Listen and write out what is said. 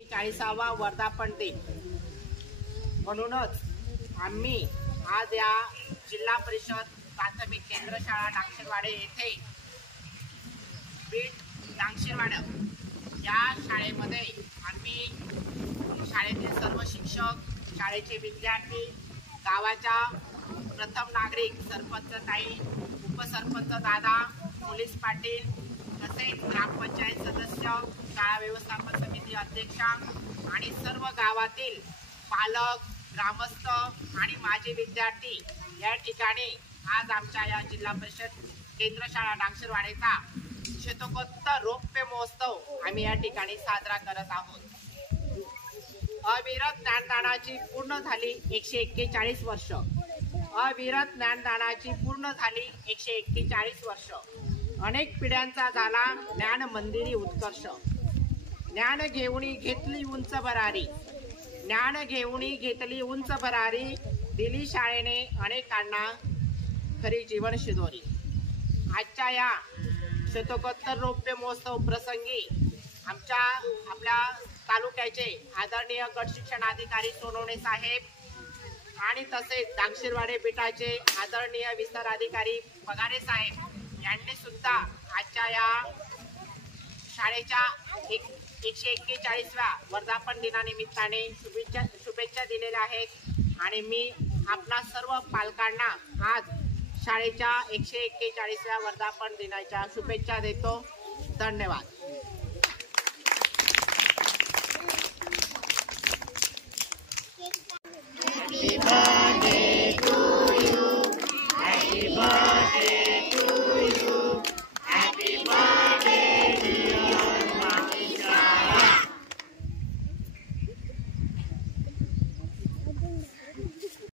40वा वर्धापन दिन म्हणूनच आम्ही आज या जिल्हा परिषद प्राथमिक केंद्र शाळा डांगशिरवाडे येथे बीट डांगशिरवाडे या शाळेमध्ये आम्ही शाळेतील सर्व शिक्षक, शाळेचे विद्यार्थी, गावाच्या प्रथम नागरिक, सरपंच ताई, उपसरपंच दादा, पोलीस पाटील तसेच ग्रामपंचायत सदस्य, शाळा व्यवस्थापन समिती अध्यक्षा आणि सर्व गावातील पालक, ग्रामस्थ आणि माजी विद्यार्थी या ठिकाणी आज आमच्या या जिल्हा परिषद केंद्र शाळा डांगशिरवाडेचा शतकोत्तर रौप्य महोत्सव आम्ही या ठिकाणी साजरा करत आहोत। अविरत ज्ञानदानाची पूर्ण झाली 141 वर्ष। अविरत ज्ञानदानाची पूर्ण झाली 141 वर्ष। अनेक पिढ्यांचा झाला ज्ञान मंदिरी उत्कर्ष। ज्ञान घेऊनी घेतली उंच भरारी, ज्ञान घेऊनी घेतली उंच भरारी, दिली शाळेने अनेकांना खरी जीवन शिदोरी। आजच्या या शतकोत्तर रौप्य महोत्सव प्रसंगी आपल्या तालुक्याचे आदरणीय गट शिक्षणाधिकारी सोनवणे साहेब आणि तसेच डांगशिरवाडे बेटाचे आदरणीय विस्तार अधिकारी पगारे साहेब यांनी सुद्धा आजच्या या शाळेच्या 141व्या वर्धापन दिनानिमित्ताने शुभेच्छा दिलेल्या आहेत आणि मी आपणा सर्व पालकांना आज शाळेच्या 141व्या वर्धापन दिनाच्या शुभेच्छा देतो। धन्यवाद।